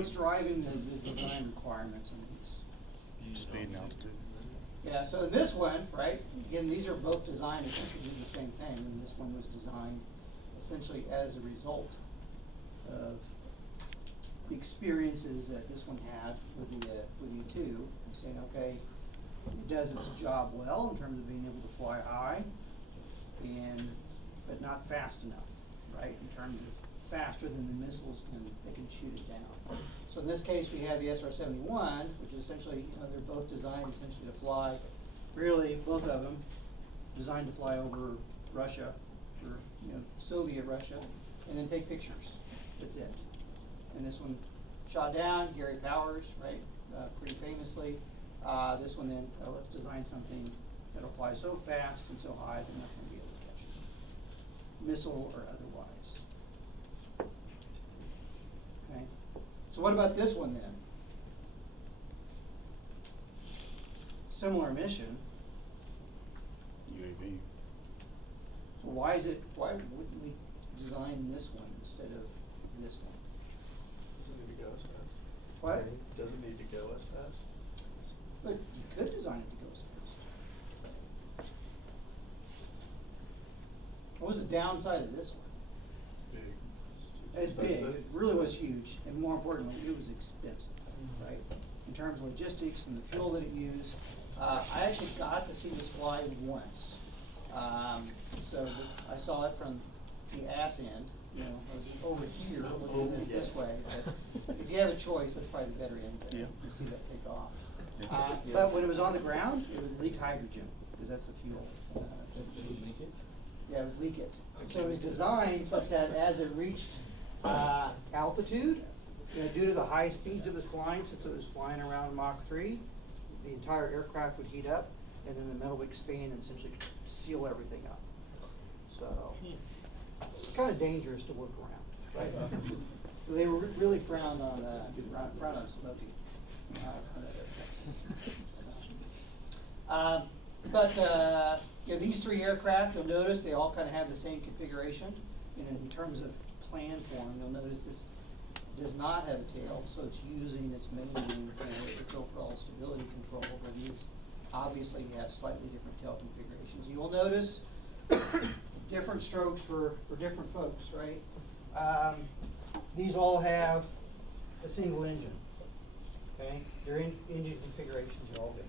what's driving the design requirements on these? Speed and altitude. Yeah, so in this one, right, again, these are both designed essentially to do the same thing, and this one was designed essentially as a result of the experiences that this one had with the U2, saying, okay, it does its job well in terms of being able to fly high, but not fast enough, right, in terms of faster than the missiles can shoot it down. So in this case, we have the SR-71, which is essentially, they're both designed essentially to fly, really, both of them, designed to fly over Russia, or, Soviet Russia, and then take pictures. That's it. And this one shot down, Gary Powers, right, pretty famously. This one then, let's design something that'll fly so fast and so high that nothing will be able to catch it, missile or otherwise. Okay. So what about this one then? Similar mission. UAV. So why wouldn't we design this one instead of this one? Doesn't need to go as fast. What? Doesn't need to go as fast. But you could design it to go as fast. What was the downside of this one? Big. It's big, Expensive. it really was huge, and more importantly, it was expensive, right? In terms of logistics and the fuel that it used. I actually got to see this fly once. I saw it from the ass end, I was over here, looking at it this way, but if you have a choice, that's probably the better end to see that take off. But when it was on the ground, it would leak hydrogen, because that's the fuel. It would make it? Yeah, it would leak it. So it was designed such that as it reached altitude, due to the high speeds it was flying, since it was flying around Mach 3, the entire aircraft would heat up, and then the metal would expand and essentially seal everything up. So, it's kind of dangerous to work around, right? So they were really frowned on smoking. These three aircraft, you'll notice they all kind of have the same configuration. In terms of plan form, you'll notice this does not have a tail, so it's using its main wing for its overall stability control. But these obviously have slightly different tail configurations. You will notice different strokes for different folks, right? These all have a single engine. Okay, their engine configurations are all different.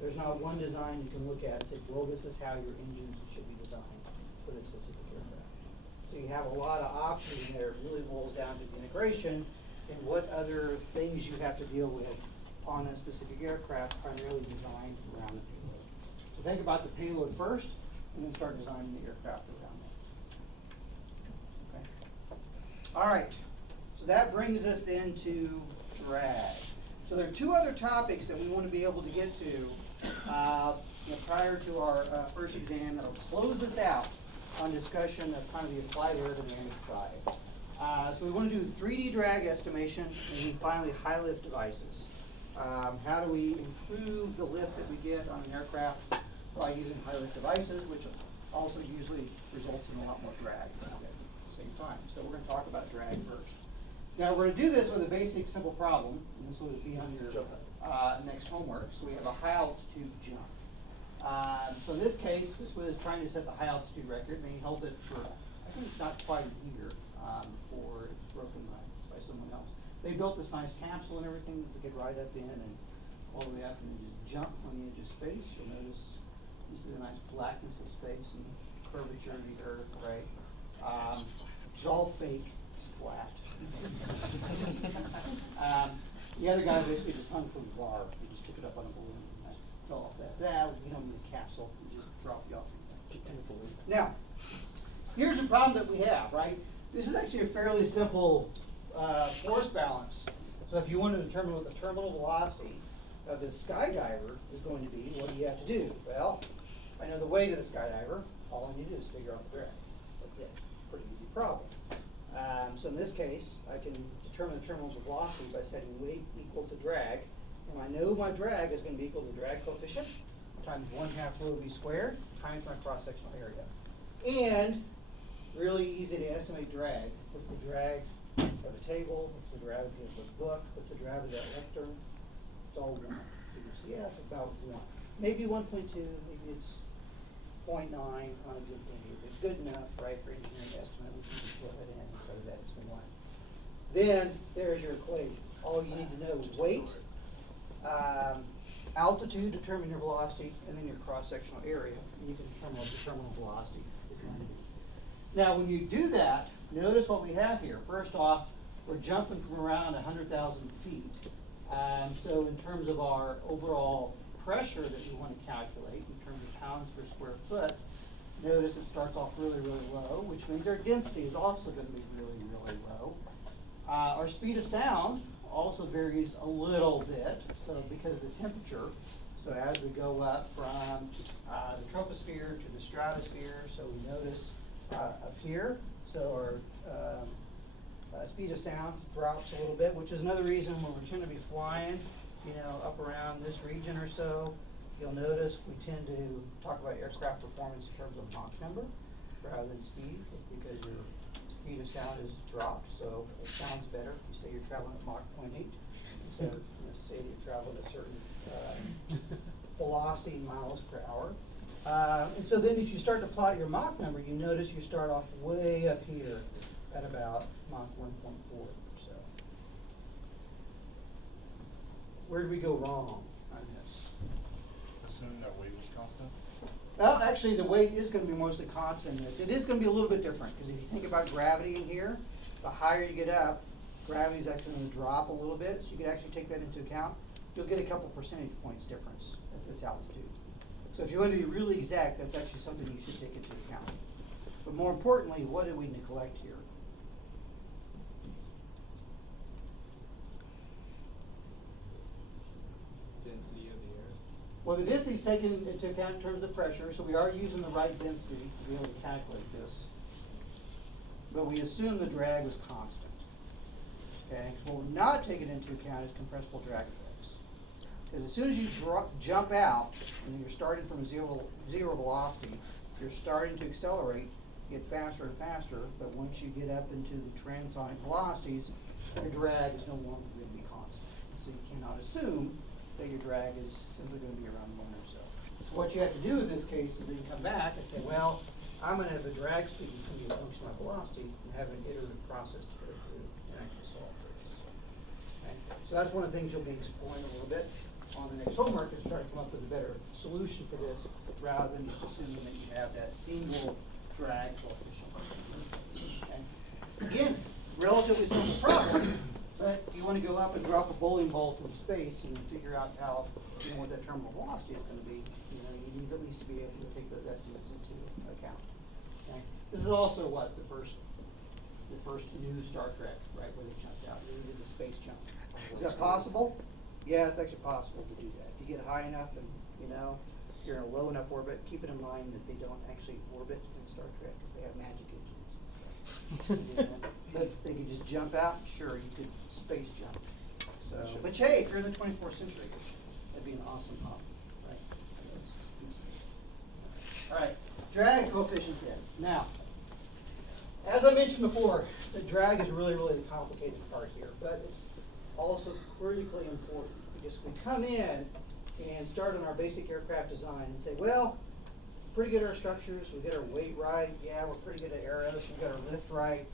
There's not one design you can look at and say, well, this is how your engines should be designed for this specific aircraft. So you have a lot of options in there. It really boils down to the integration and what other things you have to deal with on that specific aircraft, primarily designed around the payload. So think about the payload first, and then start designing the aircraft around that. Okay. All right. So that brings us then to drag. So there are two other topics that we want to be able to get to prior to our first exam that will close us out on discussion of kind of the applied aerodynamic side. So we want to do 3D drag estimation, and then finally high lift devices. How do we improve the lift that we get on an aircraft by using high lift devices, which also usually results in a lot more drag at the same time. So we're going to talk about drag first. Now we're going to do this with a basic simple problem, and this will be on your next homework. So we have a high altitude jump. So in this case, this was trying to set the high altitude record, and they held it for, I think, not quite a year before it was broken by someone else. They built this nice capsule and everything that they could ride up in and all the way up and then just jump on the edge of space. You'll notice you see the nice blackness of space and curvature of the earth, right? It's all fake, it's flat. The other guy basically just hung from the bar. He just took it up on a balloon and I fell off that. You don't need a capsule, you just drop you off in the balloon. Now, here's the problem that we have, right? This is actually a fairly simple force balance. So if you want to determine what the terminal velocity of this skydiver is going to be, what do you have to do? Well, I know the weight of the skydiver. All I need to do is figure out the drag. That's it. Pretty easy problem. So in this case, I can determine the terminal velocity by setting weight equal to drag. And I know my drag is going to be equal to the drag coefficient times 1/2 rho v squared times my cross-sectional area. And really easy to estimate drag. What's the drag of the table, what's the gravity of the book, what's the gravity of that lectern, it's all 1. So you see, yeah, it's about 1. Maybe 1.2, maybe it's 0.9 on a good day. It's good enough, right, for engineering estimate. We can just go ahead and say that it's 1. Then there's your equation. All you need to know is weight, altitude, determine your velocity, and then your cross-sectional area. And you can determine the terminal velocity if you want to do. Now, when you do that, notice what we have here. First off, we're jumping from around 100,000 feet. So in terms of our overall pressure that we want to calculate, in terms of pounds per square foot, notice it starts off really, really low, which means our density is also going to be really, really low. Our speed of sound also varies a little bit, so because of the temperature. So as we go up from the troposphere to the stratosphere, so we notice up here, so our speed of sound drops a little bit, which is another reason when we tend to be flying, you know, up around this region or so, you'll notice we tend to talk about aircraft performance in terms of Mach number rather than speed, because your speed of sound is dropped, so it sounds better. You say you're traveling at Mach 0.8, instead of, you know, say you're traveling at a certain velocity in miles per hour. And so then if you start to plot your Mach number, you notice you start off way up here at about Mach 1.4 or so. Where did we go wrong on this? Assuming that weight was constant? Well, actually, the weight is going to be mostly constant in this. It is going to be a little bit different, because if you think about gravity in here, the higher you get up, gravity is actually going to drop a little bit, so you can actually take that into account. You'll get a couple percentage points difference at this altitude. So if you want to be really exact, that's actually something you should take into account. But more importantly, what did we neglect here? Density of the air. Well, the density is taken into account in terms of pressure, so we are using the right density to be able to calculate this. But we assume the drag was constant. Okay, what we're not taking into account is compressible drag effects. Because as soon as you jump out, and you're starting from zero velocity, you're starting to accelerate, get faster and faster, but once you get up into the transonic velocities, your drag is no longer going to be constant. So you cannot assume that your drag is simply going to be around 1 or so. So what you have to do in this case is then you come back and say, well, I'm going to have a drag speed that's going to be a function of velocity and have an iterative process to go through and actually solve this. Okay? So that's one of the things you'll be exploring a little bit on the next homework, is try to come up with a better solution for this rather than just assuming that you have that single drag coefficient. Okay? Again, relatively simple problem, but you want to go up and drop a bowling ball from space and figure out how, you know, what that terminal velocity is going to be. You know, you need at least to be able to take those estimates into account. Okay? This is also what the first new Star Trek, right, where they jumped out, they did the space jump. Is that possible? Yeah, it's actually possible to do that. If you get high enough and, you know, you're in a low enough orbit, keep it in mind that they don't actually orbit in Star Trek because they have magic engines and stuff. But they could just jump out, sure, you could space jump. So, but hey, if you're in the 24th century, that'd be an awesome hobby, right? All right, drag coefficient then. Now, as I mentioned before, the drag is really, really the complicated part here, but it's also critically important, because we come in and start on our basic aircraft design and say, well, pretty good at our structures, we get our weight right, yeah, we're pretty good at arrows, we got our lift right.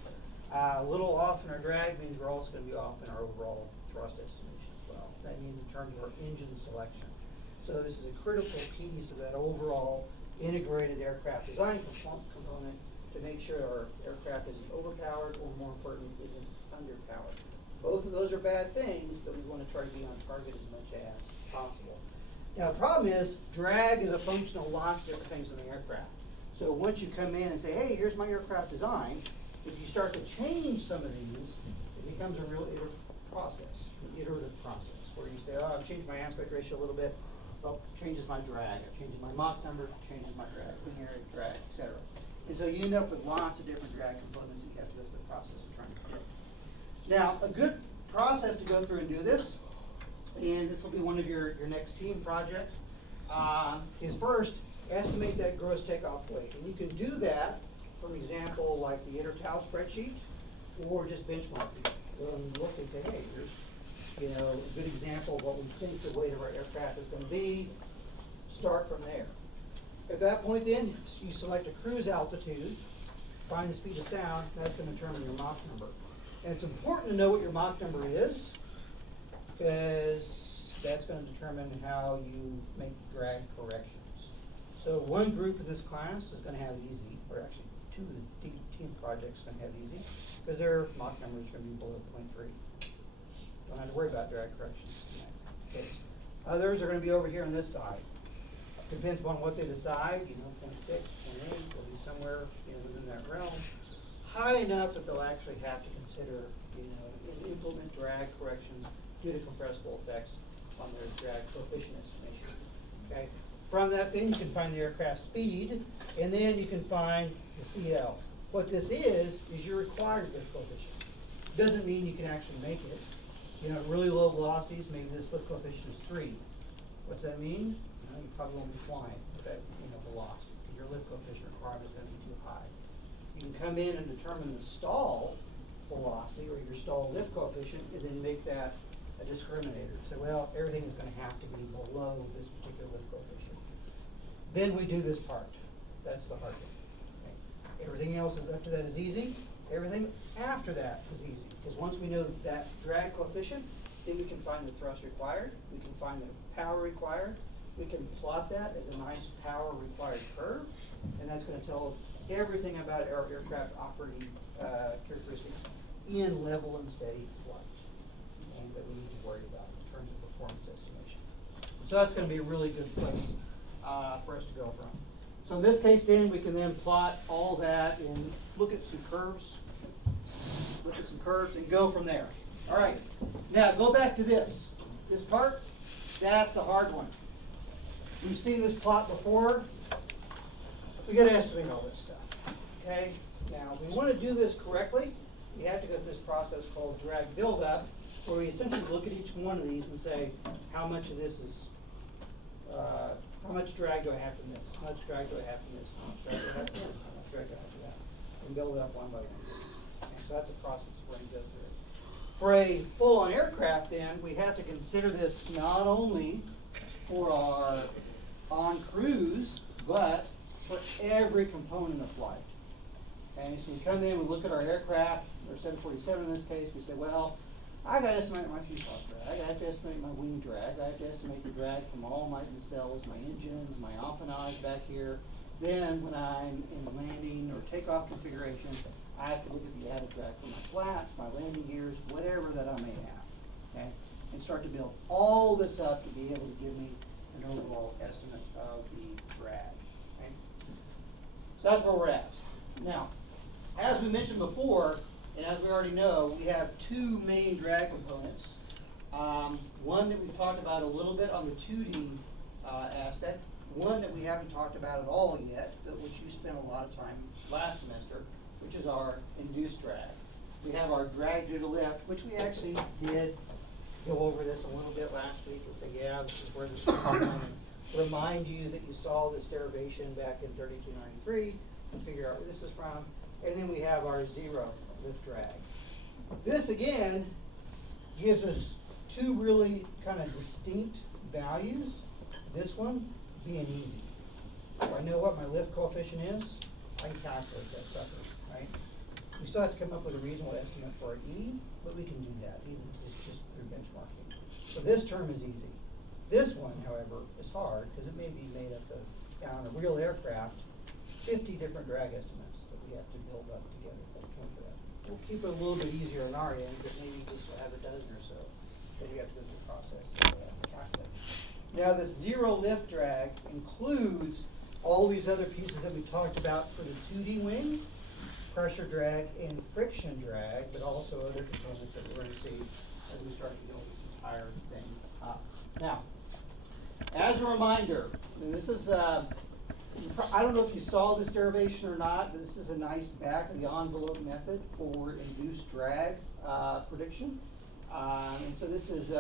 A little off in our drag means we're also going to be off in our overall thrust estimation as well. That means in terms of our engine selection. So this is a critical piece of that overall integrated aircraft design component to make sure our aircraft isn't overpowered, or more importantly, isn't underpowered. Both of those are bad things, but we want to try to be on target as much as possible. Now, the problem is, drag is a function of lots of different things in the aircraft. So once you come in and say, hey, here's my aircraft design, if you start to change some of these, it becomes a real iterative process, where you say, oh, I've changed my aspect ratio a little bit, well, changes my drag, I've changed my Mach number, changes my drag, linear drag, etc. And so you end up with lots of different drag components that you have to go through the process of trying to predict. Now, a good process to go through and do this, and this will be one of your next team projects, is first estimate that gross takeoff weight. And you can do that, for example, like the ITER-TAL spreadsheet, or just benchmarking. Look and say, hey, here's, you know, a good example of what we think the weight of our aircraft is gonna be. Start from there. At that point then, you select a cruise altitude, find the speed of sound, that's gonna determine your Mach number. And it's important to know what your Mach number is, because that's gonna determine how you make drag corrections. So one group in this class is gonna have easy, or actually two of the team projects are gonna have easy, because their Mach number is gonna be below 0.3. Don't have to worry about drag corrections in that case. Others are gonna be over here on this side. Depends upon what they decide, you know, 0.6, 0.8, will be somewhere, you know, within that realm. High enough that they'll actually have to consider, you know, implement drag corrections due to compressible effects on their drag coefficient estimation. Okay? From that then you can find the aircraft speed, and then you can find the CL. What this is your required lift coefficient. Doesn't mean you can actually make it. You know, at really low velocities, maybe this lift coefficient is 3. What's that mean? You know, you probably won't be flying with that, you know, velocity, because your lift coefficient requirement is gonna be too high. You can come in and determine the stall velocity or your stall lift coefficient, and then make that a discriminator. Say, well, everything is gonna have to be below this particular lift coefficient. Then we do this part. That's the hard one. Okay. Everything else is up to that is easy. Everything after that is easy, because once we know that drag coefficient, then we can find the thrust required, we can find the power required, we can plot that as a nice power required curve, and that's gonna tell us everything about our aircraft operating characteristics in level and steady flight, and that we need to worry about in terms of performance estimation. So that's gonna be a really good place for us to go from. So in this case then, we can then plot all that and look at some curves, and go from there. All right, now go back to this part, that's the hard one. We've seen this plot before. We gotta estimate all this stuff, okay? Now, if we wanna do this correctly, we have to go through this process called drag buildup, where we essentially look at each one of these and say, how much of this is, how much drag do I have from this? How much drag do I have from this? How much drag do I have from this? How much drag do I have from that? And build it up one by one. Okay, so that's a process we're going to go through. For a full-on aircraft, then, we have to consider this not only for our on-cruise, but for every component of flight. Okay, so we come in, we look at our aircraft, or 747 in this case, we say, well, I gotta estimate my fuselage drag, I have to estimate my wing drag, I have to estimate the drag from all my nacelles, my engines, my empennage back here. Then when I'm in the landing or takeoff configuration, I have to look at the added drag from my flaps, my landing gears, whatever that I may have, okay? And start to build all this up to be able to give me an overall estimate of the drag, okay? So that's where we're at. Now, as we mentioned before, and as we already know, we have two main drag components. One that we've talked about a little bit on the 2D aspect, one that we haven't talked about at all yet, but which you spent a lot of time last semester, which is our induced drag. We have our drag due to lift, which we actually did go over this a little bit last week and say, yeah, this is where this is coming from. And remind you that you saw this derivation back in 3293 and figure out where this is from. And then we have our zero lift drag. This again gives us two really kind of distinct values. This one being easy. If I know what my lift coefficient is, I can calculate that sucker, right? We still have to come up with a reasonable estimate for our E, but we can do that, even it's just through benchmarking. So this term is easy. This one, however, is hard because it may be made up of, on a real aircraft, 50 different drag estimates that we have to build up together to account for that. We'll keep it a little bit easier on our end, but maybe just have a dozen or so that you have to go through the process of calculating. Now, this zero lift drag includes all these other pieces that we talked about for the 2D wing, pressure drag and friction drag, but also other components that we're going to see as we start to build this entire thing up. Now, as a reminder, and this is, I don't know if you saw this derivation or not, but this is a nice back of the envelope method for induced drag prediction. And so this is,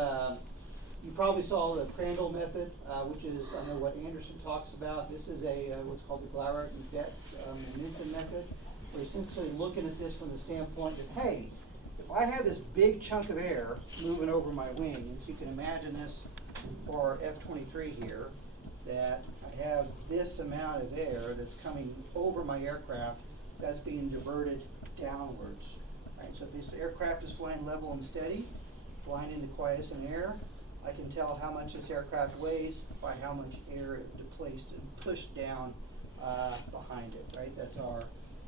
you probably saw the Crandall method, which is, I know what Anderson talks about. This is a what's called the Glauert and Betz momentum method. we're essentially looking at this from the standpoint that, hey, if I have this big chunk of air moving over my wings, you can imagine this for F-23 here, that I have this amount of air that's coming over my aircraft that's being diverted downwards. Right? So if this aircraft is flying level and steady, flying into quiescent air, I can tell how much this aircraft weighs by how much air it displaced and pushed down behind it, right? That's our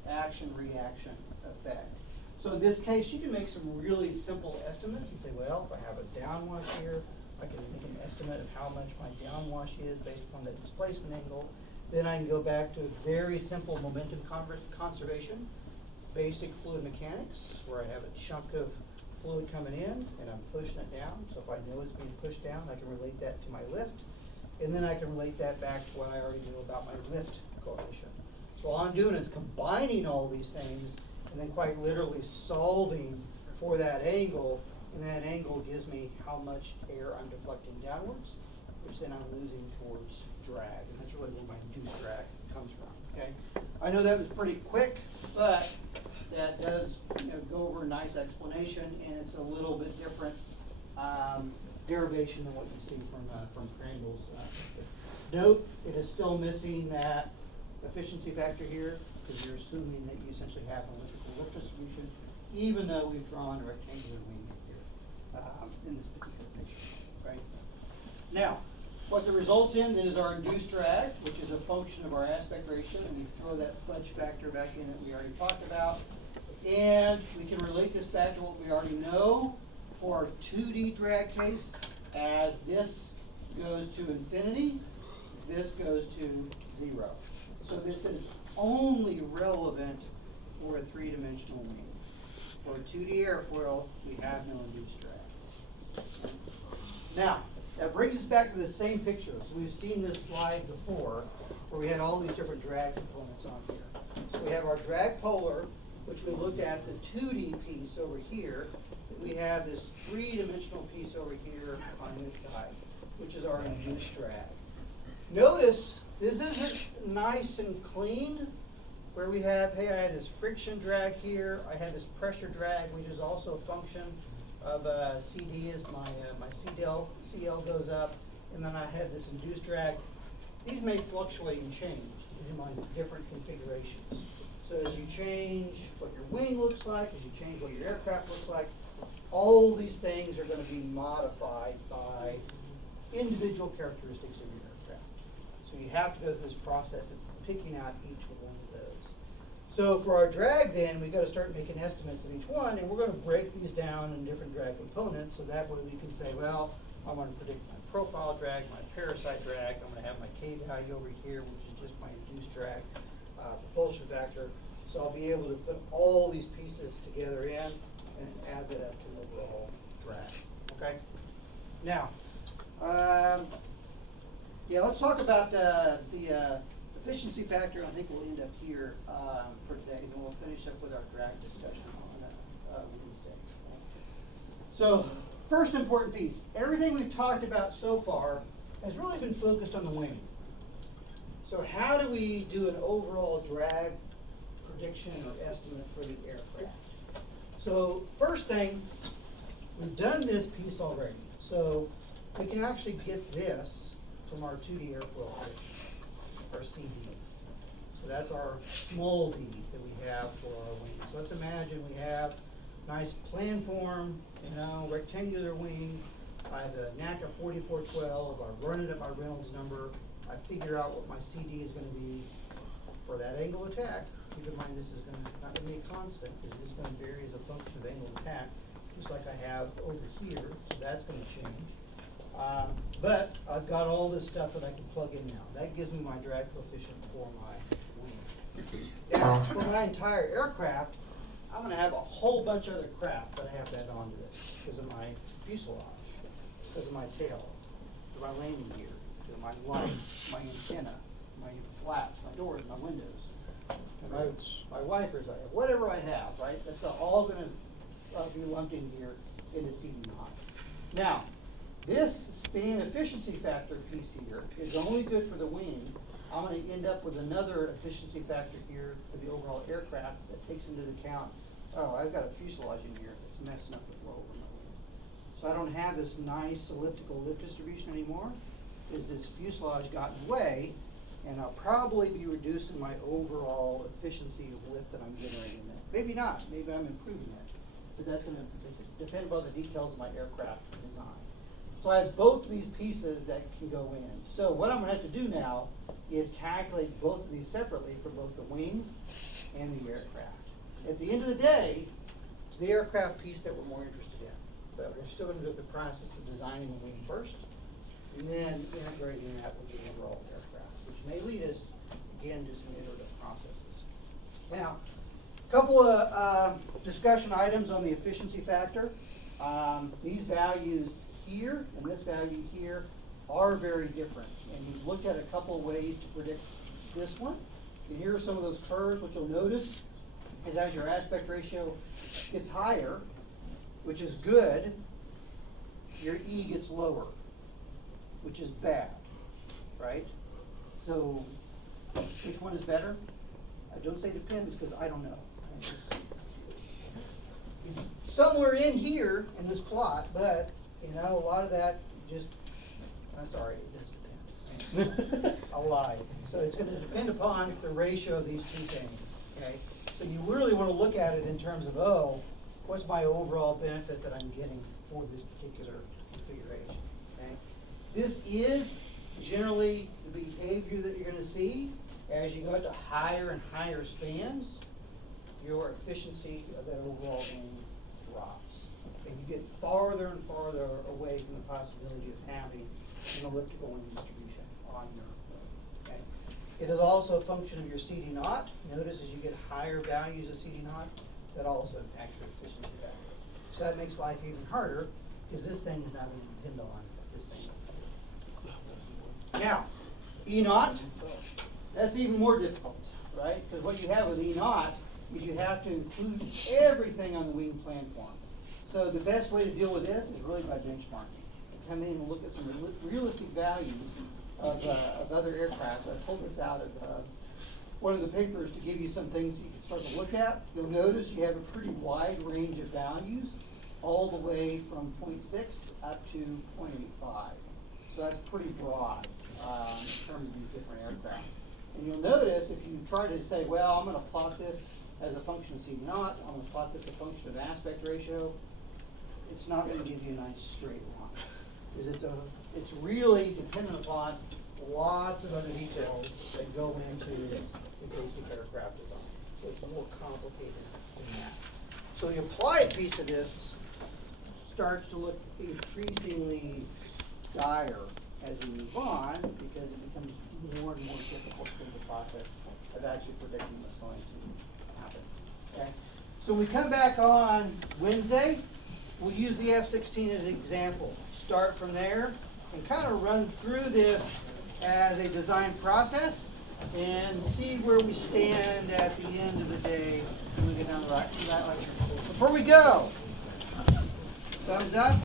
action-reaction effect. So in this case, you can make some really simple estimates and say, well, if I have a downwash here, I can make an estimate of how much my downwash is based upon the displacement angle. Then I can go back to very simple momentum conservation, basic fluid mechanics, where I have a chunk of fluid coming in and I'm pushing it down. So if I know it's being pushed down, I can relate that to my lift. And then I can relate that back to what I already knew about my lift coefficient. So all I'm doing is combining all these things and then quite literally solving for that angle, and that angle gives me how much air I'm deflecting downwards, which then I'm losing towards drag, and that's really where my induced drag comes from, okay? I know that was pretty quick, but that does go over a nice explanation, and it's a little bit different derivation than what you see from Crandall's. Note, it is still missing that efficiency factor here, because you're assuming that you essentially have an elliptical lift distribution, even though we've drawn a rectangular wing here in this particular picture, right? Now, what the results in then is our induced drag, which is a function of our aspect ratio, and we throw that fudge factor back in that we already talked about. And we can relate this back to what we already know for our 2D drag case. As this goes to infinity, this goes to 0. So this is only relevant for a 3-dimensional wing. For a 2D airfoil, we have no induced drag. Now, that brings us back to the same picture. So we've seen this slide before, where we had all these different drag components on here. So we have our drag polar, which we looked at the 2D piece over here. We have this 3-dimensional piece over here on this side, which is our induced drag. Notice this isn't nice and clean, where we have, hey, I had this friction drag here, I had this pressure drag, which is also a function of CD as my CL goes up, and then I have this induced drag. These may fluctuate and change in my different configurations. So as you change what your wing looks like, as you change what your aircraft looks like, all these things are going to be modified by individual characteristics of your aircraft. So you have to go through this process of picking out each one of those. So for our drag then, we've got to start making estimates of each one, and we're going to break these down in different drag components, so that way we can say, well, I want to predict my profile drag, my parasite drag, I'm going to have my K value over here, which is just my induced drag, propulsion factor. So I'll be able to put all these pieces together in and add that up to an overall drag, okay? Now, yeah, let's talk about the efficiency factor. I think we'll end up here for today, and then we'll finish up with our drag discussion on Wednesday. So, first important piece. Everything we've talked about so far has really been focused on the wing. So how do we do an overall drag prediction or estimate for the aircraft? So first thing, we've done this piece already. So we can actually get this from our 2D airfoil prediction, our CD. So that's our small d that we have for our wing. So let's imagine we have nice plan form, rectangular wing. I have a NACA 4412. I run it at my Reynolds number. I figure out what my CD is going to be for that angle of attack. Keep in mind this is not going to be a constant, because it's going to vary as a function of angle of attack, just like I have over here, so that's going to change. But I've got all this stuff that I can plug in now. That gives me my drag coefficient for my wing. Now, for my entire aircraft, I'm going to have a whole bunch of other crap that I have to add on to this, because of my fuselage, because of my tail, because of my landing gear, because of my lights, my antenna, my flaps, my doors, my windows, my wipers, whatever I have, right? That's all going to be lumped in here into CD9. Now, this span efficiency factor piece here is only good for the wing I'm gonna end up with another efficiency factor here for the overall aircraft that takes into account, oh, I've got a fuselage in here that's messing up the flow over my wing. So I don't have this nice elliptical lift distribution anymore, is this fuselage got in the way, and I'll probably be reducing my overall efficiency of lift that I'm generating there. Maybe not, maybe I'm improving that, but that's gonna depend upon the details of my aircraft design. So I have both of these pieces that can go in. So what I'm gonna have to do now is calculate both of these separately for both the wing and the aircraft. At the end of the day, it's the aircraft piece that we're more interested in. But we're still gonna do the process of designing the wing first, and then integrating that with the overall aircraft, which may lead us, again, to some iterative processes. Now, a couple of discussion items on the efficiency factor. These values here and this value here are very different. And we've looked at a couple of ways to predict this one. And here are some of those curves. What you'll notice is as your aspect ratio gets higher, which is good, your E gets lower, which is bad, right? So which one is better? I don't say depends because I don't know. Somewhere in here in this plot, but you know, a lot of that just, I'm sorry, it does depend. I'll lie. So it's going to depend upon the ratio of these two things, okay? So you really want to look at it in terms of, oh, what's my overall benefit that I'm getting for this particular configuration, okay? This is generally the behavior that you're going to see as you go to higher and higher spans. Your efficiency of that overall wing drops. And you get farther and farther away from the possibility of having an elliptical wing distribution on your wing. Okay? It is also a function of your CD naught. Notice as you get higher values of CD naught, that also impacts your efficiency factor. So that makes life even harder because this thing is not going to depend on this thing. Now, E naught, that's even more difficult, right? Because what you have with E naught is you have to include everything on the wing plan form. So the best way to deal with this is really by benchmarking. Come in and look at some realistic values of other aircraft. I pulled this out of one of the papers to give you some things you can start to look at. You'll notice you have a pretty wide range of values, all the way from 0.6 up to 0.85. So that's pretty broad in terms of these different aircraft. And you'll notice if you try to say, well, I'm going to plot this as a function of CD naught, I'm going to plot this as a function of aspect ratio, it's not going to give you a nice straight line. Because it's really dependent upon lots of other details that go into the basic aircraft design. So it's more complicated than that. So the applied piece of this starts to look increasingly dire as we move on because it becomes more and more difficult through the process of actually predicting what's going to happen. Okay? So when we come back on Wednesday, we'll use the F-16 as an example. Start from there and kind of run through this as a design process and see where we stand at the end of the day when we get down to that lecture. Before we go, thumbs up.